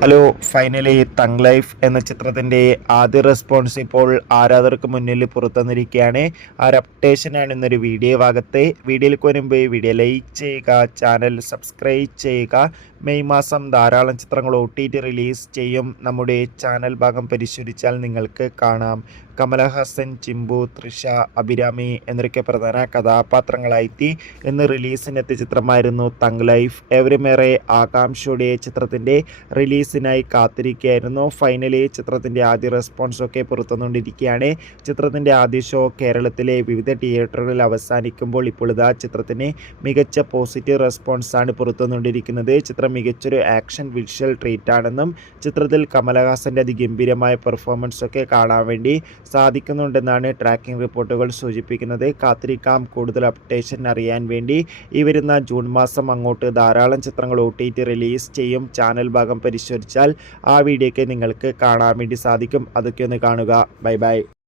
Hello, finally തങ് life എന്ന ചിത്രത്തിൻ്റെ ആദ്യ റെസ്പോൺസ് ഇപ്പോൾ ആരാധകർക്ക് മുന്നിൽ പുറത്തുവന്നിരിക്കുകയാണ്. ആ ഒരു അപ്ഡേഷനാണ് ഇന്നൊരു വീഡിയോ ഭാഗത്ത്. വീഡിയോയിലേക്ക് വരുമ്പോൾ വീഡിയോ ലൈക്ക് ചെയ്യുക, ചാനൽ സബ്സ്ക്രൈബ് ചെയ്യുക. മെയ് മാസം ധാരാളം ചിത്രങ്ങൾ OTT റിലീസ് ചെയ്യും. നമ്മുടെ ചാനൽ ഭാഗം പരിശോധിച്ചാൽ നിങ്ങൾക്ക് കാണാം. കമലഹാസൻ, ചിമ്പു, തൃഷ, അഭിരാമി എന്നൊക്കെ പ്രധാന കഥാപാത്രങ്ങളായി ഇന്ന് റിലീസിനെത്തിയ ചിത്രമായിരുന്നു തങ് ലൈഫ്. ഏവരുമേറെ ആകാംക്ഷയോടെ ചിത്രത്തിൻ്റെ റിലീസിനായി കാത്തിരിക്കുകയായിരുന്നു. ഫൈനലി ചിത്രത്തിൻ്റെ ആദ്യ റെസ്പോൺസൊക്കെ പുറത്തുവന്നുകൊണ്ടിരിക്കുകയാണ്. ചിത്രത്തിൻ്റെ ആദ്യ ഷോ കേരളത്തിലെ വിവിധ തിയേറ്ററുകളിൽ അവസാനിക്കുമ്പോൾ ഇപ്പോൾ ഇതാ ചിത്രത്തിന് മികച്ച പോസിറ്റീവ് റെസ്പോൺസാണ് പുറത്തുവന്നുകൊണ്ടിരിക്കുന്നത്. ചിത്രം മികച്ചൊരു ആക്ഷൻ വിഷ്വൽ ട്രീറ്റ് ആണെന്നും ചിത്രത്തിൽ കമലഹാസൻ്റെ അതിഗംഭീരമായ പെർഫോമൻസൊക്കെ കാണാൻ വേണ്ടി സാധിക്കുന്നുണ്ടെന്നാണ് ട്രാക്കിംഗ് റിപ്പോർട്ടുകൾ സൂചിപ്പിക്കുന്നത്. കാത്തിരിക്കാം കൂടുതൽ അപ്ഡേഷൻ അറിയാൻ വേണ്ടി. ഈ വരുന്ന ജൂൺ മാസം അങ്ങോട്ട് ധാരാളം ചിത്രങ്ങൾ OTT റിലീസ് ചെയ്യും. ചാനൽ ഭാഗം പരിശോധിച്ചാൽ ആ വീഡിയോയ്ക്ക് നിങ്ങൾക്ക് കാണാൻ വേണ്ടി സാധിക്കും. അതൊക്കെ ഒന്ന് കാണുക. Bye bye.